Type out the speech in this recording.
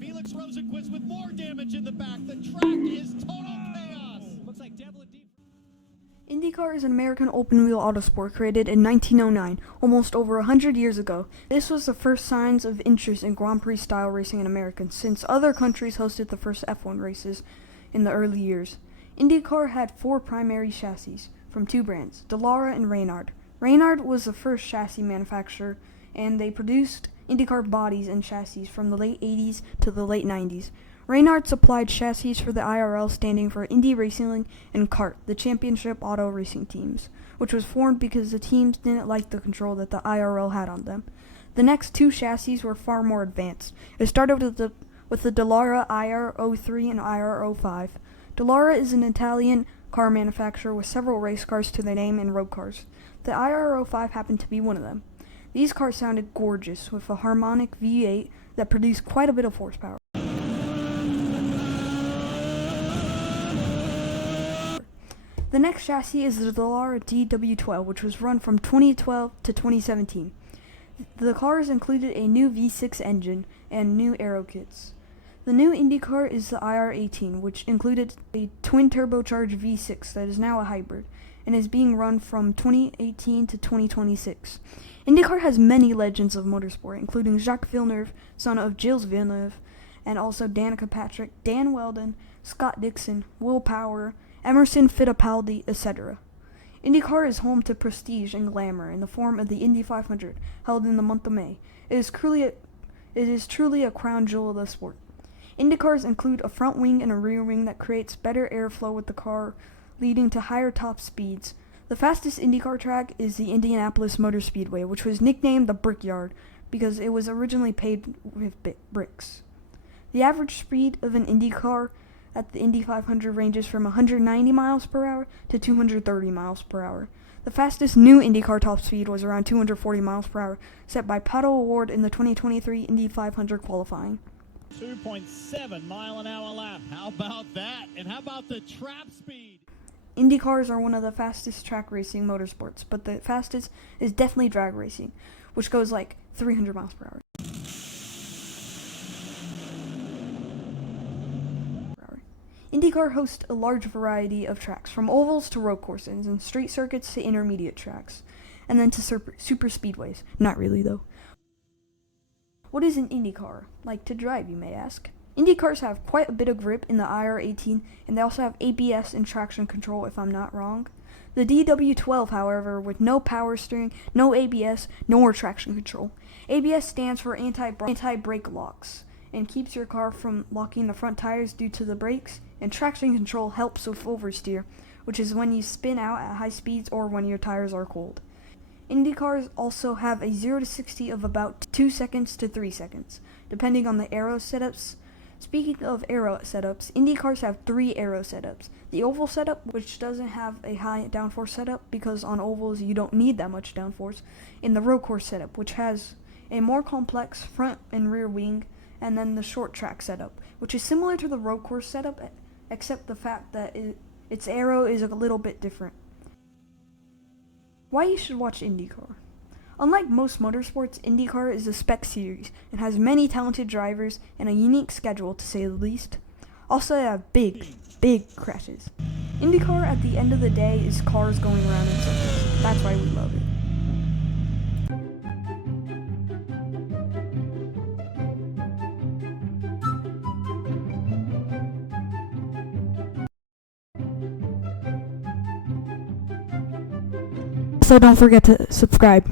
Felix Rosenquist with more damage in the back. The track is total chaos. Looks like Devlin Deep. IndyCar is an American open-wheel autosport created in 1909, almost over 100 years ago. This was the first signs of interest in Grand Prix-style racing in America, since other countries hosted the first F1 races in the early years. IndyCar had 4 primary chassis from 2 brands, Dallara and Reynard. Reynard was the first chassis manufacturer, and they produced IndyCar bodies and chassis from the late 80s to the late 90s. Reynard supplied chassis for the IRL, standing for Indy Racing and CART, the championship auto racing teams, which was formed because the teams didn't like the control that the IRL had on them. The next 2 chassis were far more advanced. It started with the Dallara IR03 and IR05. Dallara is an Italian car manufacturer with several race cars to their name and road cars. The IR05 happened to be one of them. These cars sounded gorgeous, with a harmonic V8 that produced quite a bit of horsepower. The next chassis is the Dallara DW12, which was run from 2012 to 2017. The cars included a new V6 engine and new aero kits. The new IndyCar is the IR18, which included a twin-turbocharged V6 that is now a hybrid, and is being run from 2018 to 2026. IndyCar has many legends of motorsport, including Jacques Villeneuve, son of Gilles Villeneuve, and also Danica Patrick, Dan Weldon, Scott Dixon, Will Power, Emerson Fittipaldi, etc. IndyCar is home to prestige and glamour in the form of the Indy 500, held in the month of May. It is truly a crown jewel of the sport. IndyCars include a front wing and a rear wing that creates better airflow with the car, leading to higher top speeds. The fastest IndyCar track is the Indianapolis Motor Speedway, which was nicknamed the Brickyard because it was originally paved with bricks. The average speed of an IndyCar at the Indy 500 ranges from 190 miles per hour to 230 miles per hour. The fastest new IndyCar top speed was around 240 miles per hour, set by Pato O'Ward in the 2023 Indy 500 qualifying. 2.7 mile an hour lap. How about that? And how about the trap speed? Indy cars are one of the fastest track racing motorsports, but the fastest is definitely drag racing, which goes like 300 miles per hour. IndyCar hosts a large variety of tracks, from ovals to road courses and street circuits to intermediate tracks, and then to super speedways. Not really, though. What is an IndyCar like to drive, you may ask? IndyCars have quite a bit of grip in the IR18, and they also have ABS and traction control, if I'm not wrong. The DW12, however, with no power steering, no ABS, nor traction control. ABS stands for anti-brake locks, and keeps your car from locking the front tires due to the brakes, and traction control helps with oversteer, which is when you spin out at high speeds or when your tires are cold. IndyCars also have a 0 to 60 of about 2 seconds to 3 seconds, depending on the aero setups. Speaking of aero setups, IndyCars have 3 aero setups. The oval setup, which doesn't have a high downforce setup because on ovals you don't need that much downforce, and the road course setup, which has a more complex front and rear wing, and then the short track setup, which is similar to the road course setup, except the fact that its aero is a little bit different. Why you should watch IndyCar? Unlike most motorsports, IndyCar is a spec series and has many talented drivers and a unique schedule, to say the least. Also, they have big crashes. IndyCar, at the end of the day, is cars going around in circles. That's why we love it. So don't forget to subscribe.